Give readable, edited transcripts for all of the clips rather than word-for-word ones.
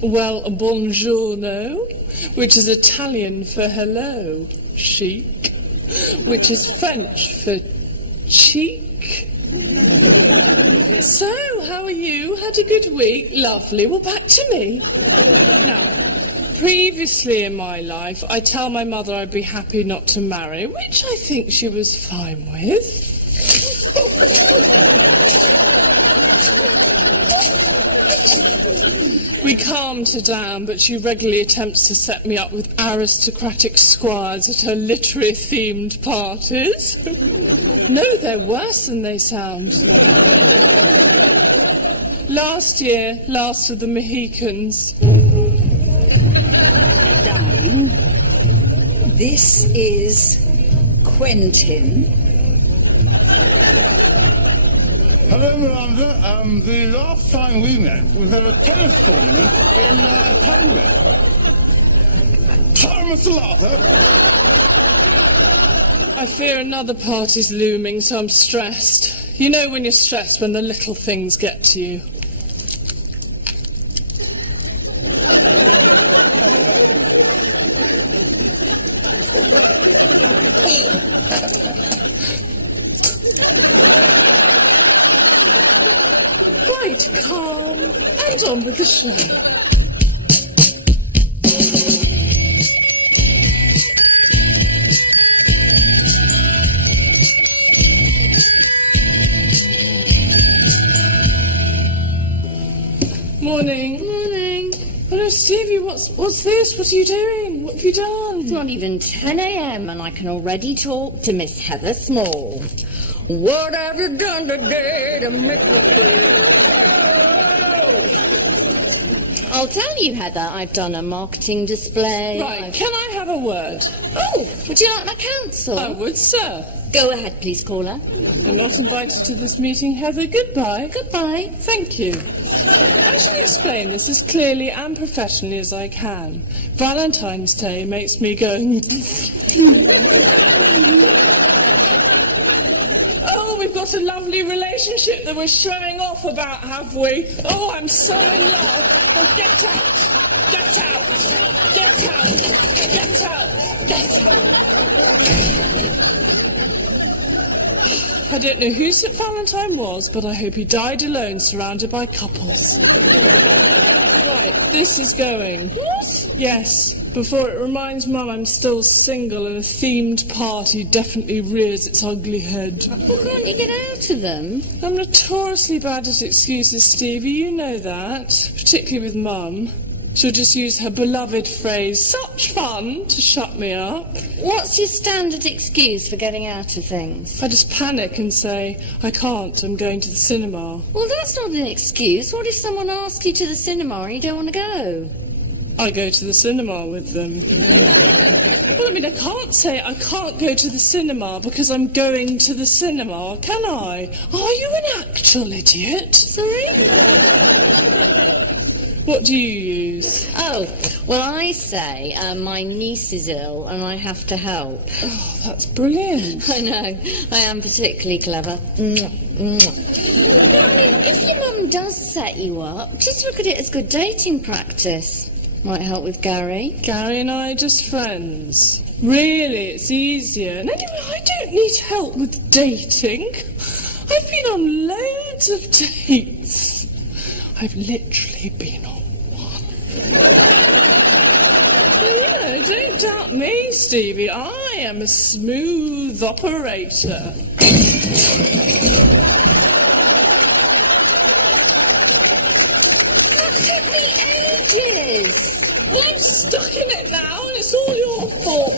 Well, buongiorno, which is Italian for hello, chic, which is French for cheek. So, how are you? Had a good week? Lovely. Well, back to me. Now, previously in my life, I tell my mother I'd be happy not to marry, which I think she was fine with. We calmed her down, but she regularly attempts to set me up with aristocratic squires at her literary-themed parties. No, they're worse than they sound. Last year, last of the Mohicans. Darling, this is Quentin. Hello, Miranda. The last time we met was at a tennis tournament in Hungary. Salata. I fear another party's looming, so I'm stressed. You know when you're stressed when the little things get to you. Right, calm, and on with the show. Morning. Morning. Hello, Stevie, what's this? What are you doing? What have you done? It's not even 10 a.m. and I can already talk to Miss Heather Small. What have you done today to make me feel? I'll tell you, Heather, I've done a marketing display. Right, can I have a word? Oh, would you like my counsel? I would, sir. Go ahead, please, caller. You're not invited to this meeting, Heather. Goodbye. Goodbye. Thank you. I shall explain this as clearly and professionally as I can. Valentine's Day makes me go... Oh, we've got a lovely relationship that we're showing off about, have we? Oh, I'm so in love. Oh, get out. Get out. Get out. Get out. Get out. I don't know who St. Valentine was, but I hope he died alone, surrounded by couples. Right, this is going. What? Yes, before it reminds Mum I'm still single and a themed party definitely rears its ugly head. Well, can't you get out of them? I'm notoriously bad at excuses, Stevie, you know that, particularly with Mum. She'll just use her beloved phrase, such fun, to shut me up. What's your standard excuse for getting out of things? I just panic and say, I can't, I'm going to the cinema. Well, that's not an excuse. What if someone asks you to the cinema and you don't want to go? I go to the cinema with them. Well, I mean, I can't say I can't go to the cinema because I'm going to the cinema, can I? Are you an actual idiot? Sorry? What do you use? Oh, well, I say my niece is ill and I have to help. Oh, that's brilliant. I know. I am particularly clever. No, I mean, if your mum does set you up, just look at it as good dating practice. Might help with Gary. Gary and I are just friends. Really, it's easier. And anyway, I don't need help with dating. I've been on loads of dates. I've literally been on one. So, you know, don't doubt me, Stevie. I am a smooth operator. That took me ages. Well, I'm stuck in it now, and it's all your fault.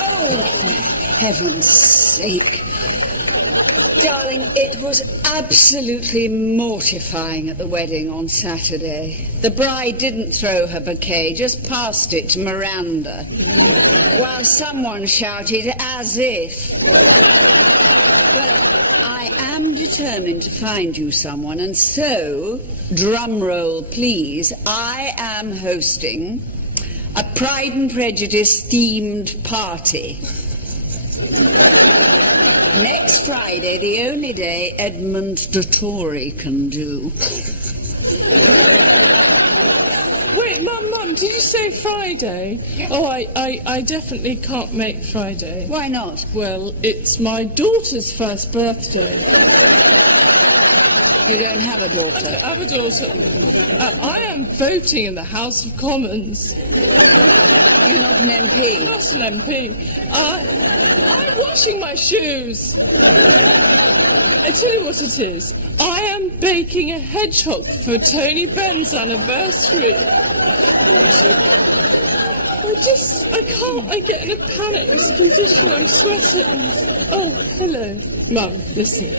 Oh, for heaven's sake. Darling, it was absolutely mortifying at the wedding on Saturday. The bride didn't throw her bouquet, just passed it to Miranda, while someone shouted, as if. But I am determined to find you someone, and so, drum roll please, I am hosting a Pride and Prejudice themed party. Next Friday, the only day Edmund de Tory can do. Wait, Mum, did you say Friday? Yeah. Oh, I definitely can't make Friday. Why not? Well, it's my daughter's first birthday. You don't have a daughter. I have a daughter. I am voting in the House of Commons. You're not an MP. Not an MP. I'm washing my shoes. I tell you what it is. I am baking a hedgehog for Tony Benn's anniversary. I get in a panic condition. I'm sweating. Oh, hello. Mum, listen.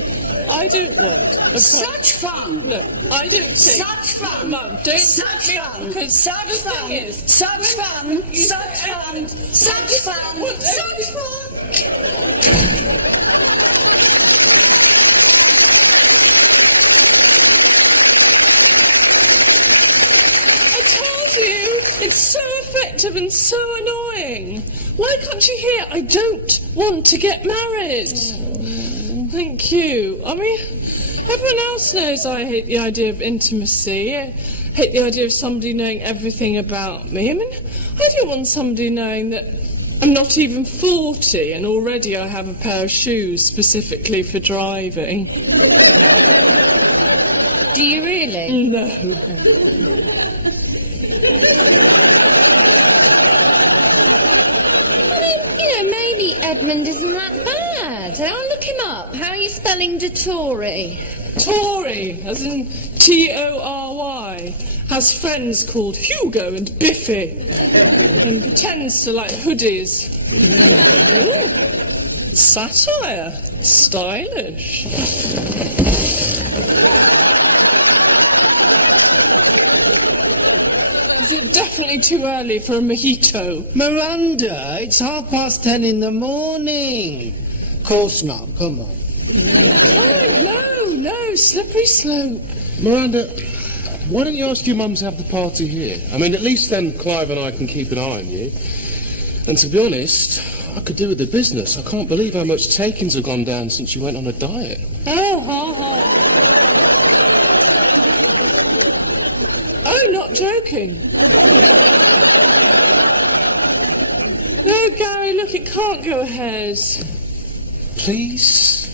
I don't want such fun. No, I don't think. Such fun. Mum, don't. Such fun. Because such fun. Such fun. Such fun. Such fun. Such fun. I told you, it's so effective and so annoying. Why can't you hear? I don't want to get married. Thank you. I mean, everyone else knows I hate the idea of intimacy. I hate the idea of somebody knowing everything about me. I mean, I don't want somebody knowing that I'm not even 40 and already I have a pair of shoes specifically for driving. Do you really? No. Maybe Edmund isn't that bad. I'll look him up. How are you spelling de Tory? Tory, as in Tory, has friends called Hugo and Biffy, and pretends to like hoodies. Ooh, satire, stylish. Is it definitely too early for a mojito? Miranda, it's 10:30 in the morning. Course not, come on. Oh, no, slippery slope. Miranda, why don't you ask your mum to have the party here? I mean, at least then Clive and I can keep an eye on you. And to be honest, I could do with the business. I can't believe how much takings have gone down since you went on a diet. Oh, ha, ha. Oh, not joking. No, Gary, look, it can't go ahead. Please?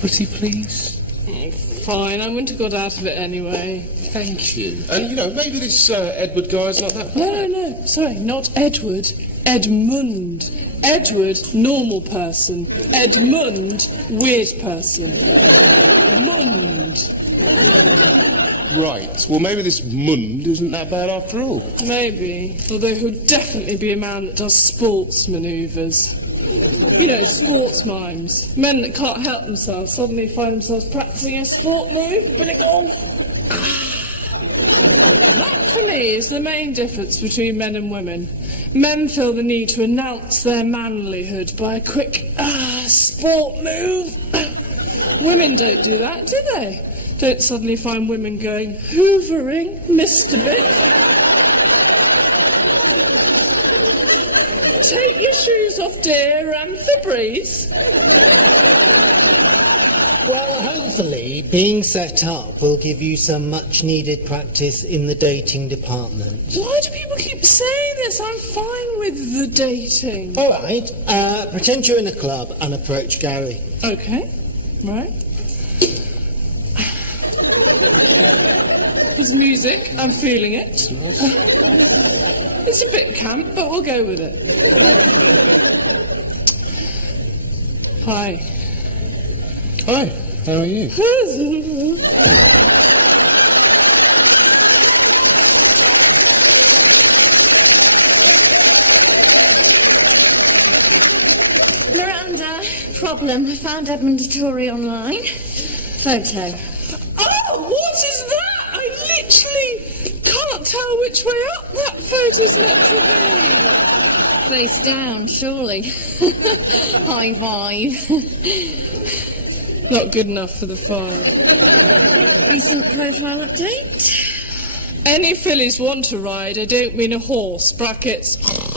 Pretty please? Fine, I wouldn't have got out of it anyway. Thank you. And, maybe this Edward guy's not that bad. No, sorry, not Edward. Edmund. Edward, normal person. Edmund, weird person. Mund. Right, well maybe this Mund isn't that bad after all. Maybe, although he'll definitely be a man that does sports manoeuvres. Sports mimes. Men that can't help themselves suddenly find themselves practicing a sport move, but it goes. That, for me, is the main difference between men and women. Men feel the need to announce their manlyhood by a quick, sport move. Women don't do that, do they? Don't suddenly find women going, hoovering, missed a bit. Take your shoes off, dear, and Febreze. Well, hopefully, being set up will give you some much-needed practice in the dating department. Why do people keep saying this? I'm fine with the dating. All right, pretend you're in a club and approach Gary. Okay, right. There's music, I'm feeling it. It's a bit camp, but we'll go with it. Hi. Hi, how are you? Miranda, problem. I found Edmund de Tory online. Photo. Oh, what is that? I literally can't tell which way up that photo's meant to be. Face down, surely. High five. Not good enough for the file. Recent profile update. Any fillies want to ride, I don't mean a horse, brackets. Imagine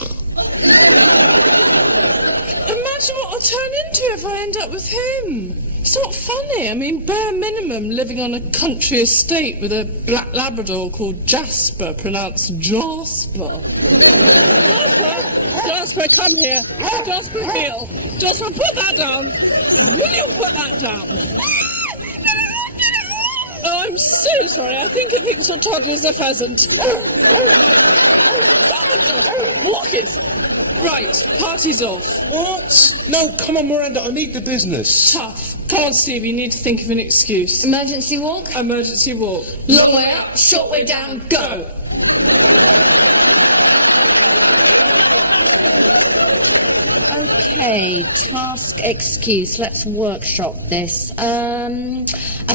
what I'll turn into if I end up with him? It's not funny. I mean, bare minimum, living on a country estate with a black Labrador called Jasper, pronounced Jasper. Jasper, come here. Jasper, heel. Jasper, put that down. Will you put that down? Oh, I'm so sorry. I think it thinks your toddler's a pheasant. Come on, Jasper. Walk it. Right, party's off. What? No, come on, Miranda, I need the business. Tough. Come on, Steve, you need to think of an excuse. Emergency walk? Emergency walk. Long way up, short way down, go! Okay, task excuse. Let's workshop this. A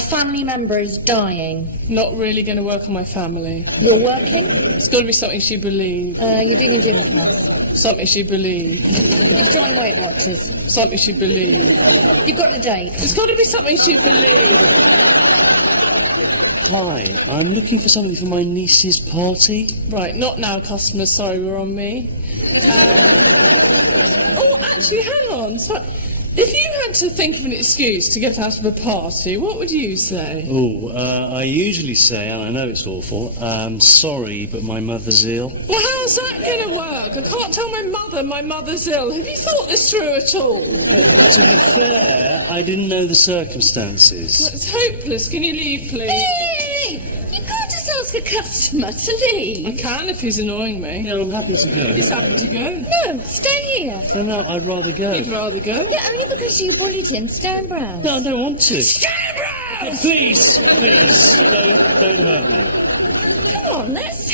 family member is dying. Not really going to work on my family. You're working? It's got to be something she believes. You're doing a gym class. Something she believes. You've joined Weight Watchers. Something she believes. You've got a date. It's got to be something she believes. Hi, I'm looking for something for my niece's party. Right, not now, customer. Sorry, we're on me. Oh, actually, hang on. So, if you had to think of an excuse to get out of a party, what would you say? Oh, I usually say, and I know it's awful, sorry, but my mother's ill. Well, how's that going to work? I can't tell my mother's ill. Have you thought this through at all? But to be fair, I didn't know the circumstances. It's hopeless. Can you leave, please? Hey! You can't just ask a customer to leave. I can if he's annoying me. Yeah, I'm happy to go. He's happy to go. No, stay here. No, I'd rather go. You'd rather go? Yeah, only because you bullied him. Stand brown. No, I don't want to. Stand round! Please, don't hurt me. Come on, let's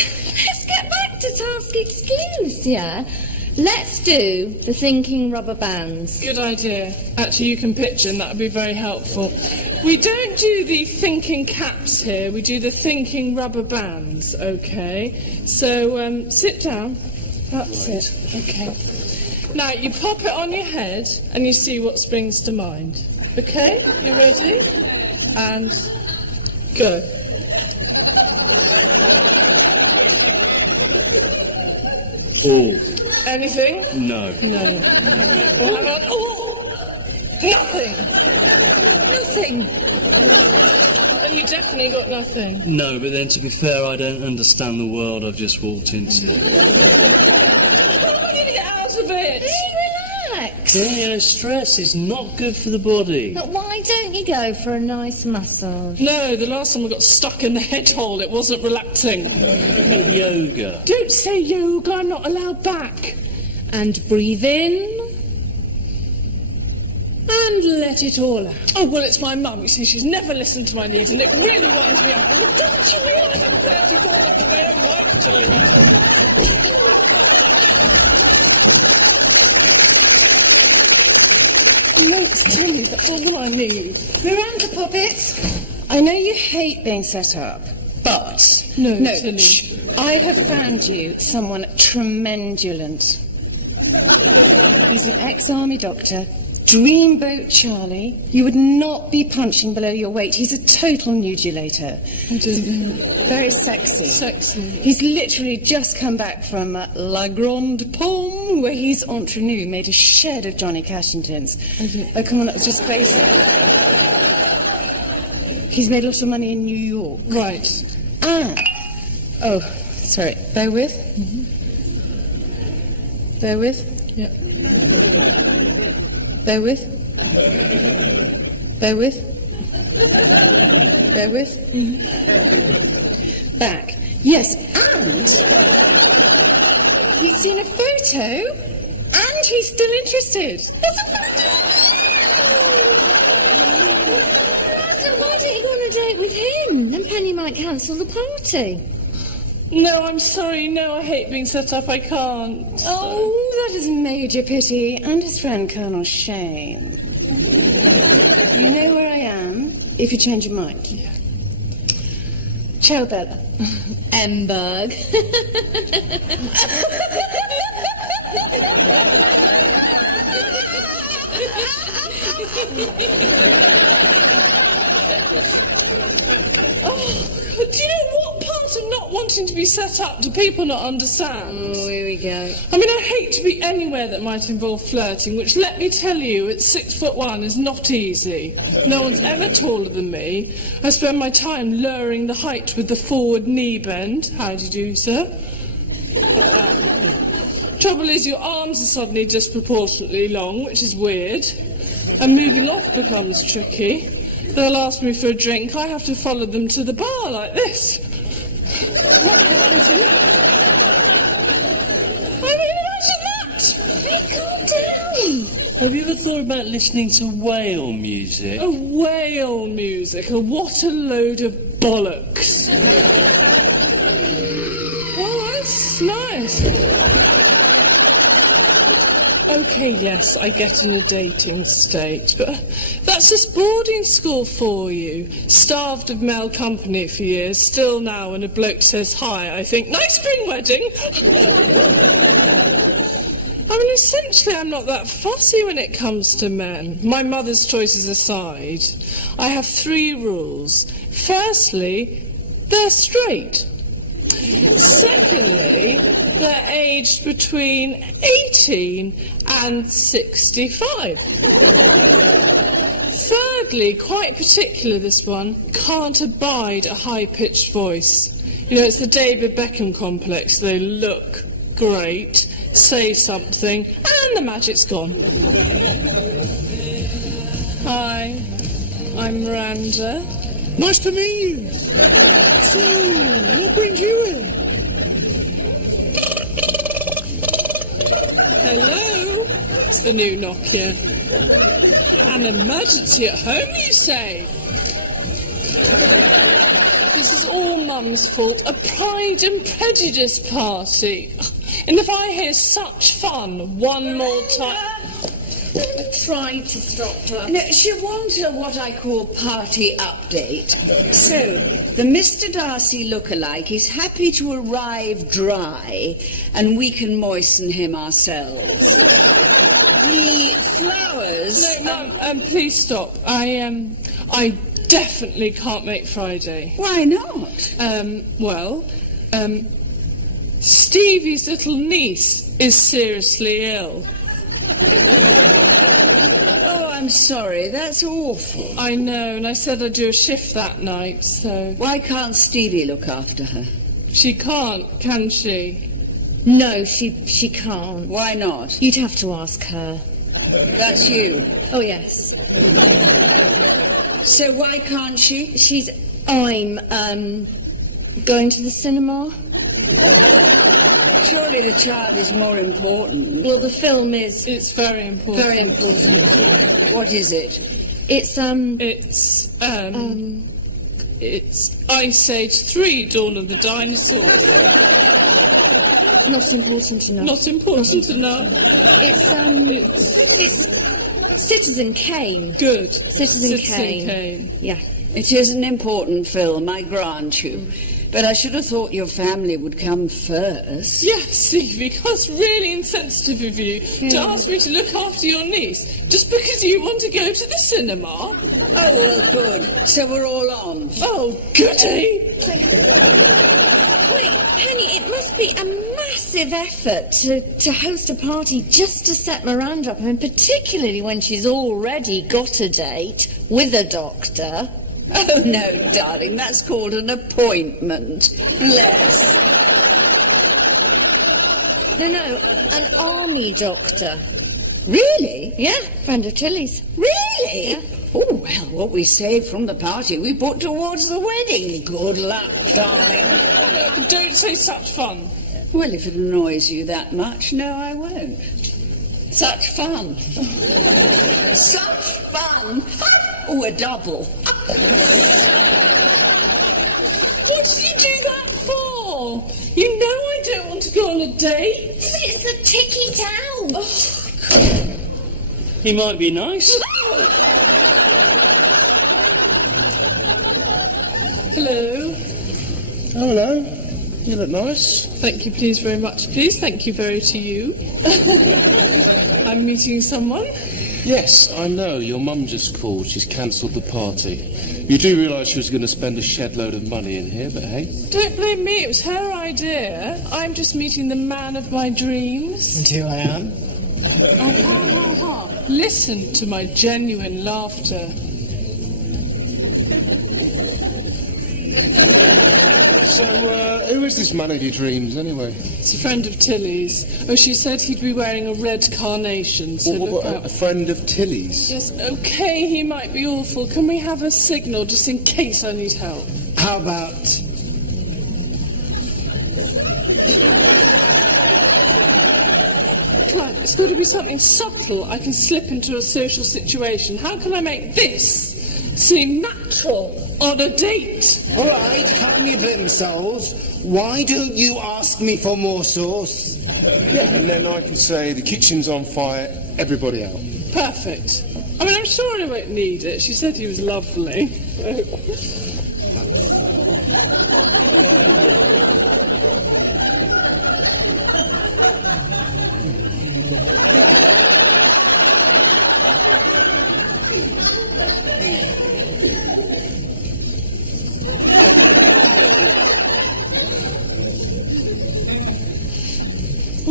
get back to task excuse, yeah? Let's do the thinking rubber bands. Good idea. Actually, you can pitch in. That would be very helpful. We don't do the thinking caps here. We do the thinking rubber bands, okay? So, sit down. That's it. Okay. Now, you pop it on your head and you see what springs to mind. Okay? You ready? And go. Oh, Anything? no. No. Well, hang on. Oh! Nothing! Nothing! And you definitely got nothing. No, but then to be fair, I don't understand the world I've just walked into. How am I going to get out of it? Hey, relax. Yeah, stress is not good for the body. But why don't you go for a nice massage? No, the last time I got stuck in the head hole, it wasn't relaxing. Maybe yoga. Don't say yoga, I'm not allowed back. And breathe in. And let it all out. Oh, well, it's my mum. You see, she's never listened to my needs, and it really winds me up. I mean, doesn't she realise I'm 34 and I've got my own life to lead? No, it's Tilly. That's all I need. Miranda Poppet, I know you hate being set up, but... No, Tilly. shh. I have found you someone tremendulent. He's an ex-army doctor, dreamboat Charlie. You would not be punching below your weight. He's a total nudulator. I don't know. Very sexy. Sexy. He's literally just come back from La Grande Pomme, where he's entre nous made a shed of Johnny Cashington's. Oh, come on, that was just basic. He's made a lot of money in New York. Right. Oh, sorry. Bear with. Bear with. Yeah. Bear with. Bear with. Bear with. Back. Yes, and he's seen a photo and he's still interested. There's a photo! Miranda, why don't you go on a date with him? Then Penny might cancel the party. No, I'm sorry. No, I hate being set up. I can't. Oh, that is a major pity. And his friend Colonel Shane. You know where I am if you change your mind. Ciao, Bella. Emberg. Oh, do you know what part of not wanting to be set up. Do people not understand? Oh, here we go. I mean, I hate to be anywhere that might involve flirting, which, let me tell you, at 6'1" is not easy. No one's ever taller than me. I spend my time lowering the height with the forward knee bend. How do you do, sir? Trouble is, your arms are suddenly disproportionately long, which is weird. And moving off becomes tricky. They'll ask me for a drink. I have to follow them to the bar like this. I mean, imagine that! Hey, calm down! Have you ever thought about listening to whale music? A whale music. What a load of bollocks. Oh, that's nice. OK, yes, I get in a dating state, but that's just boarding school for you. Starved of male company for years, still now when a bloke says hi, I think, nice spring wedding! I mean, essentially, I'm not that fussy when it comes to men. My mother's choices aside, I have 3 rules. Firstly, they're straight. Secondly, they're aged between 18 and 65. Thirdly, quite particular this one, can't abide a high-pitched voice. You know, it's the David Beckham complex. They look great, say something, and the magic's gone. Hi, I'm Miranda. Nice to meet you. So, what brings you in? Hello? It's the new Nokia. An emergency at home, you say? This is all Mum's fault. A Pride and Prejudice party. And if I hear such fun one more time... Try to stop her. No, she wants what I call party update. So, the Mr. Darcy lookalike is happy to arrive dry, and we can moisten him ourselves. The flowers... No, Mum, please stop. I definitely can't make Friday. Why not? Stevie's little niece is seriously ill. Oh, I'm sorry, that's awful. I know, and I said I'd do a shift that night, so... Why can't Stevie look after her? She can't, can she? No, she can't. Why not? You'd have to ask her. That's you. Oh, yes. So why can't she? I'm going to the cinema. Surely the child is more important. Well, the film is... It's very important. Very important. What is it? It's Ice Age 3, Dawn of the Dinosaurs. not important enough. Not important enough. It's Citizen Kane. Good. Citizen Kane. Yeah. It is an important film, I grant you. But I should have thought your family would come first. Yes, Stevie, that's really insensitive of you to ask me to look after your niece just because you want to go to the cinema. Oh, well, good. So we're all on. Oh, goody! Wait, honey, it must be a massive effort to host a party just to set Miranda up, and particularly when she's already got a date with a doctor. Oh, no, darling, that's called an appointment. Bless. No, an army doctor. Really? Yeah, friend of Tilly's. Really? Yeah. Oh, well, what we saved from the party we put towards the wedding. Good luck, darling. Don't say such fun. Well, if it annoys you that much, no, I won't. Such fun. Such fun. Oh, a double. What did you do that for? You know I don't want to go on a date. But it's a ticket out. Oh, He might be nice. hello. Oh, hello. You look nice. Thank you, please, very much, please. Thank you very to you. I'm meeting someone. Yes, I know. Your mum just called. She's cancelled the party. You do realise she was going to spend a shed load of money in here, but hey. Don't blame me, it was her idea. I'm just meeting the man of my dreams. And here I am. Listen to my genuine laughter. So, who is this man of your dreams, anyway? It's a friend of Tilly's. Oh, she said he'd be wearing a red carnation, so look out. A friend of Tilly's? Yes, okay, he might be awful. Can we have a signal just in case I need help? How about... Right, it's got to be something subtle I can slip into a social situation. How can I make this seem natural on a date? All right, calm your blim souls. Why don't you ask me for more sauce? Yeah, and then I can say the kitchen's on fire, everybody out. Perfect. I mean, I'm sure I won't need it. She said he was lovely.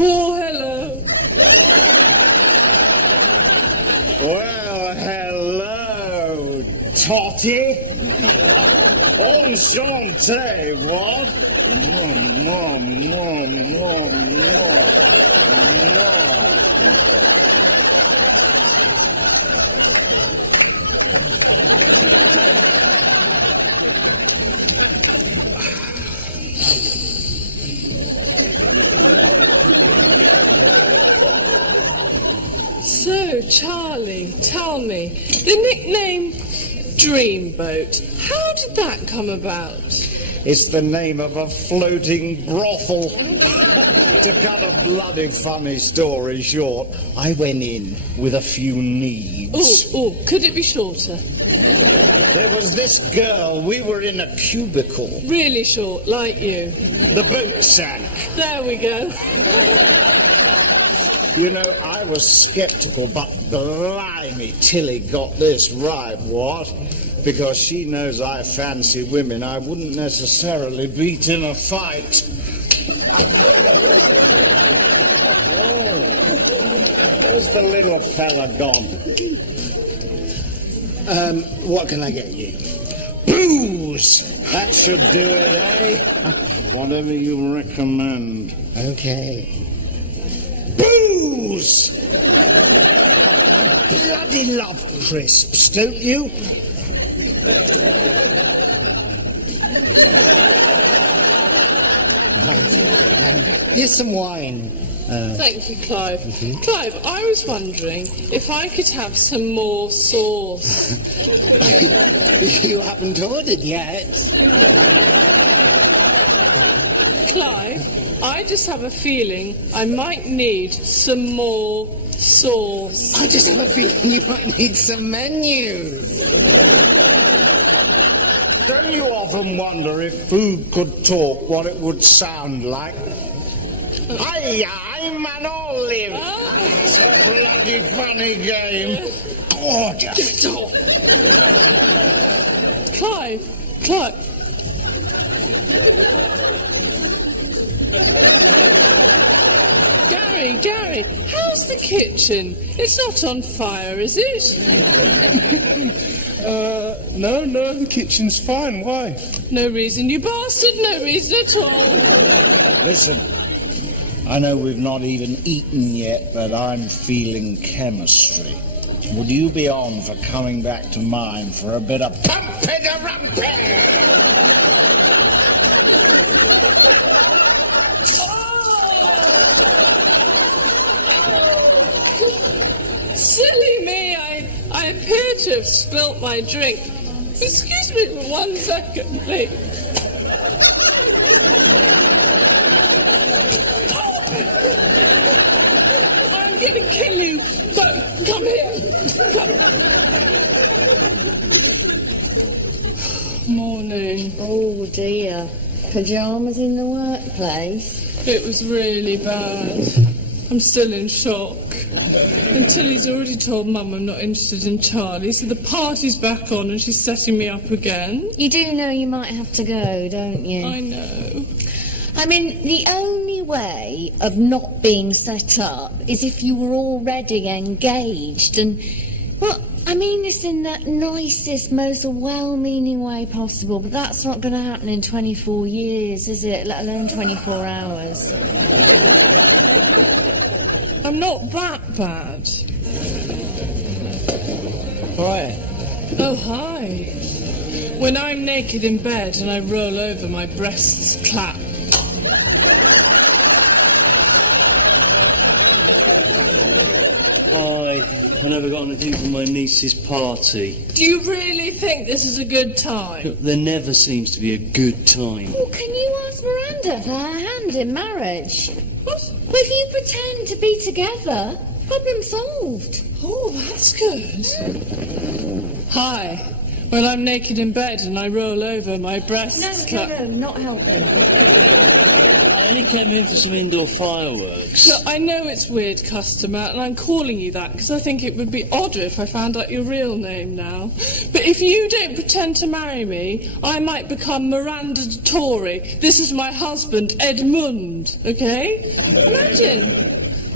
Oh, hello. Well, hello, Totty. Enchanté, what? Mwah, mwah, mwah, mwah, mwah, mwah. So, Charlie, tell me, the nickname Dreamboat, how did that come about? It's the name of a floating brothel. To cut a bloody funny story short, I went in with a few needs. Oh, could it be shorter? There was this girl, we were in a cubicle. Really short, like you. The boat sank. There we go. You know, I was sceptical, but blimey, Tilly got this right, what? Because she knows I fancy women I wouldn't necessarily beat in a fight. Where's the little fella gone? What can I get you? Booze! That should do it, eh? Whatever you recommend. Okay. Booze! I bloody love crisps, don't you? Right. Here's some wine. Thank you, Clive. Clive, I was wondering if I could have some more sauce. You haven't ordered yet. Clive, I just have a feeling I might need some more sauce. I just have a feeling you might need some menus. Don't you often wonder if food could talk, what it would sound like? I'm an olive. It's a bloody funny game. Gorgeous. Clive. Gary, how's the kitchen? It's not on fire, is it? No, the kitchen's fine. Why? No reason, you bastard, no reason at all. Listen, I know we've not even eaten yet, but I'm feeling chemistry. Would you be on for coming back to mine for a bit of pumpy-da-rumpy? Silly me, I appear to have spilt my drink. Excuse me for 1 second, please. I'm going to kill you. So, come here. Come. Morning. Oh dear. Pyjamas in the workplace? It was really bad. I'm still in shock. Until he's already told Mum I'm not interested in Charlie, so the party's back on and she's setting me up again. You do know you might have to go, don't you? I know. I mean, the only way of not being set up is if you were already engaged and... Well, I mean this in the nicest, most well-meaning way possible, but that's not going to happen in 24 years, is it? Let alone 24 hours. I'm not that bad. Right. Oh, hi. When I'm naked in bed and I roll over, my breasts clap. Hi. I never got anything from my niece's party. Do you really think this is a good time? There never seems to be a good time. Well, can you ask Miranda for her hand in marriage? What? Well, if you pretend to be together, problem solved. Oh, that's good. Hi. When I'm naked in bed and I roll over, my breasts clap. No, not helping. I only came in for some indoor fireworks. Look, I know it's weird, customer, and I'm calling you that because I think it would be odder if I found out your real name now. But if you don't pretend to marry me, I might become Miranda Tory. This is my husband, Edmund, okay? Imagine.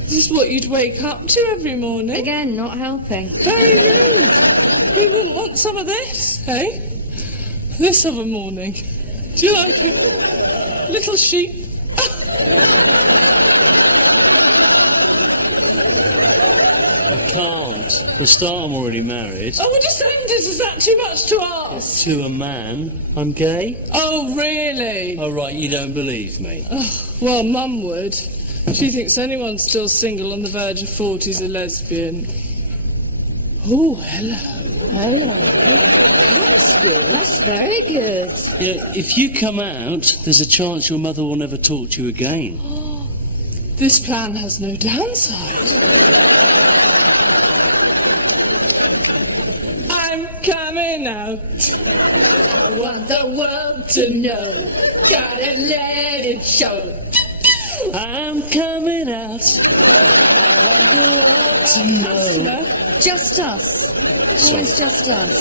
This is what you'd wake up to every morning. Again, not helping. Very rude. Who wouldn't want some of this, eh? This of a morning. Do you like it? Little sheep. I can't. For a start, I'm already married. Oh, we'll just end it. Is that too much to ask? To a man. I'm gay. Oh, really? Oh, right, you don't believe me. Well, Mum would. She thinks anyone still single on the verge of 40 is a lesbian. Oh, hello. Hello. That's good. That's very good. Yeah, if you come out, there's a chance your mother will never talk to you again. This plan has no downside. I'm coming out. I want the world to know. Gotta let it show. I'm coming out. I want the world to know. Just us. Always just us.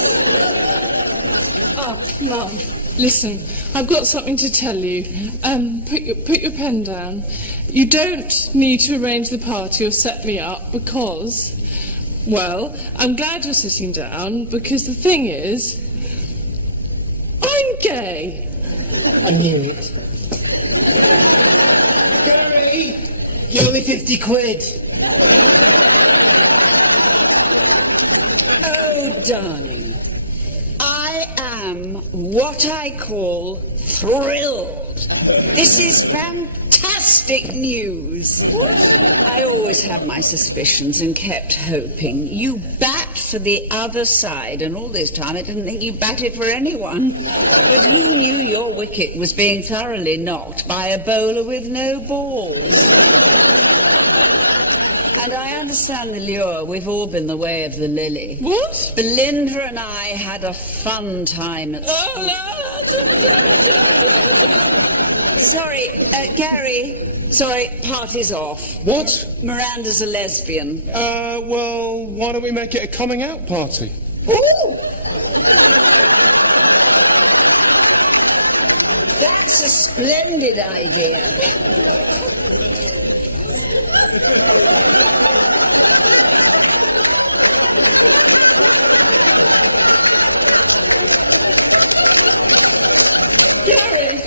Oh, Mum, listen, I've got something to tell you. Put your pen down. You don't need to arrange the party or set me up because, well, I'm glad you're sitting down because the thing is, I'm gay. I knew it. Gary, you owe me 50 quid. Oh, darling. I am what I call thrilled. This is fantastic news. What? I always had my suspicions and kept hoping. You bat for the other side, and all this time I didn't think you batted for anyone. But who knew your wicket was being thoroughly knocked by a bowler with no balls? And I understand the lure. We've all been the way of the lily. What? Belinda and I had a fun time at school. Sorry, Gary. Sorry, party's off. What? Miranda's a lesbian. Well, why don't we make it a coming out party? Ooh! That's a splendid idea. Gary!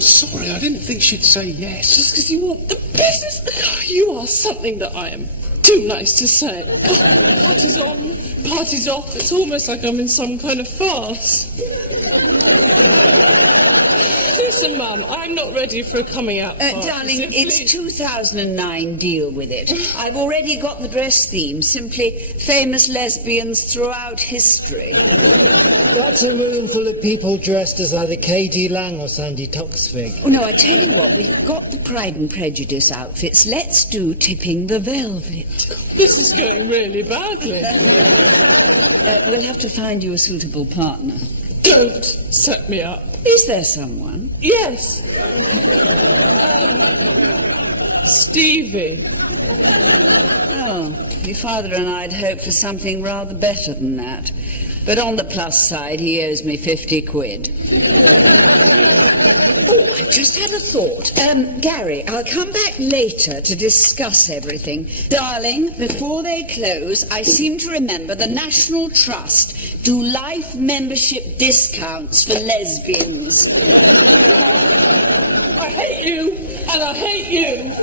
Sorry, I didn't think she'd say yes. Just because you want the business. You are something that I am too nice to say. God, party's on, party's off. It's almost like I'm in some kind of farce. Listen, Mum, I'm not ready for a coming out party. Darling, Simply... it's 2009. Deal with it. I've already got the dress theme. Simply famous lesbians throughout history. That's a room full of people dressed as either K.D. Lang or Sandy Toksvig. Oh, no, I tell you what, we've got the Pride and Prejudice outfits. Let's do Tipping the Velvet. This is going really badly. We'll have to find you a suitable partner. Don't set me up. Is there someone? Yes. Stevie. Oh, Your father and I'd hoped for something rather better than that. But on the plus side, he owes me 50 quid. Oh, I've just had a thought. Gary, I'll come back later to discuss everything. Darling, before they close, I seem to remember the National Trust do life membership discounts for lesbians. I hate you, and I hate you.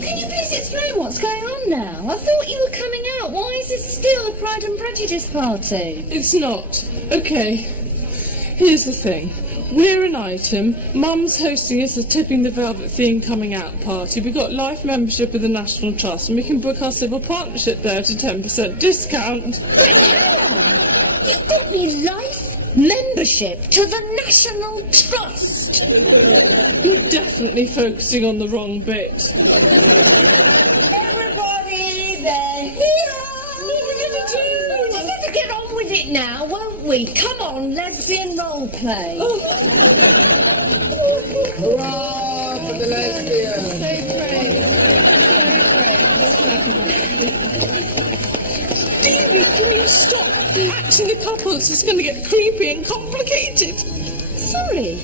Can you please explain what's going on now? I thought you were coming out. Why is it still a Pride and Prejudice party? It's not. Okay. Here's the thing. We're an item. Mum's hosting us a Tipping the Velvet theme coming out party. We've got life membership of the National Trust, and we can book our civil partnership there at a 10% discount. But how? You got me life membership to the National Trust. You're definitely focusing on the wrong bit. Everybody, they're here! What are we going to do? We'll just have to get on with it now, won't we? Come on, lesbian role play. Hurrah for the lesbians! So great. Davy, can you stop acting the couples? It's going to get creepy and complicated. Sorry,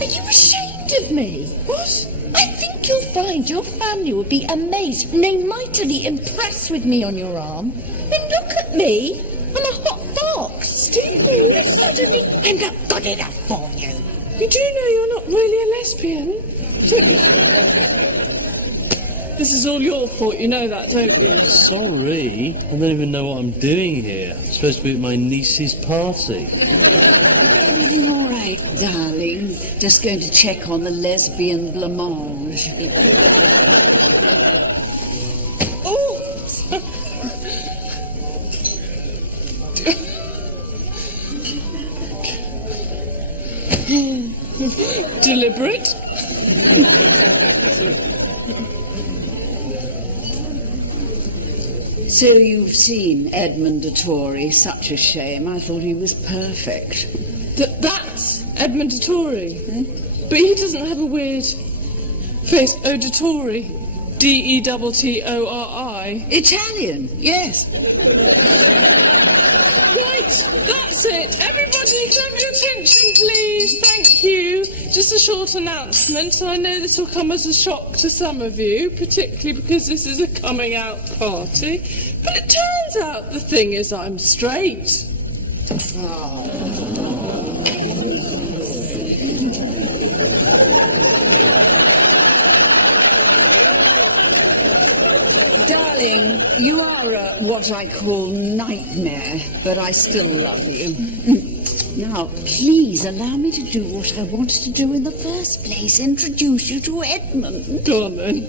are you ashamed of me? What? I think you'll find your family will be amazed, nay, mightily impressed with me on your arm. Then look at me. I'm a hot fox. Stevie! And suddenly, I'm not good enough for you. You do know you're not really a lesbian? This is all your fault, you know that, don't you? Sorry, I don't even know what I'm doing here. I'm supposed to be at my niece's party. Everything all right, darling? Just going to check on the lesbian blancmange. Oh! Deliberate? So you've seen Edmund de Tory. Such a shame. I thought he was perfect. That's Edmund de Tory. But he doesn't have a weird face. Auditory. Dettori. Italian, yes. Right, that's it. Everybody have your attention, please. Thank you. Just a short announcement. I know this will come as a shock to some of you, particularly because this is a coming out party. But it turns out the thing is I'm straight. Darling, you are what I call nightmare, but I still love you. Now, please allow me to do what I wanted to do in the first place, introduce you to Edmund. Go on then.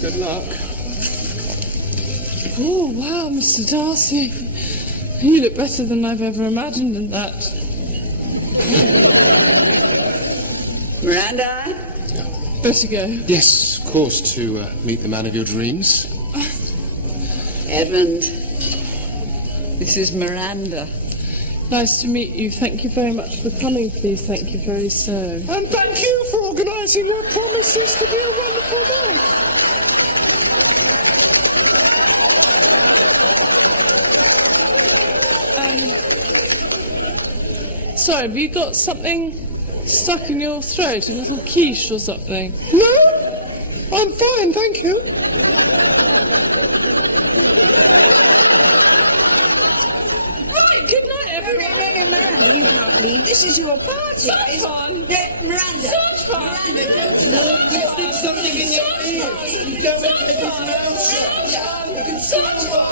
Good luck. Oh, wow, Mr. Darcy. You look better than I've ever imagined in that. Miranda? Better go. Yes, of course, to meet the man of your dreams. Edmund, this is Miranda. Nice to meet you. Thank you very much for coming, please. Thank you very so. And thank you for organising what promises to be a wonderful night. Sorry, have you got something stuck in your throat? A little quiche or something? No, I'm fine, thank you. Right, good night, everyone. No, Miranda, you can't leave. This is your party. Such fun. Miranda. Such fun. Miranda, don't Just stick something in your ears. You don't want to take his mouth shut. Such fun.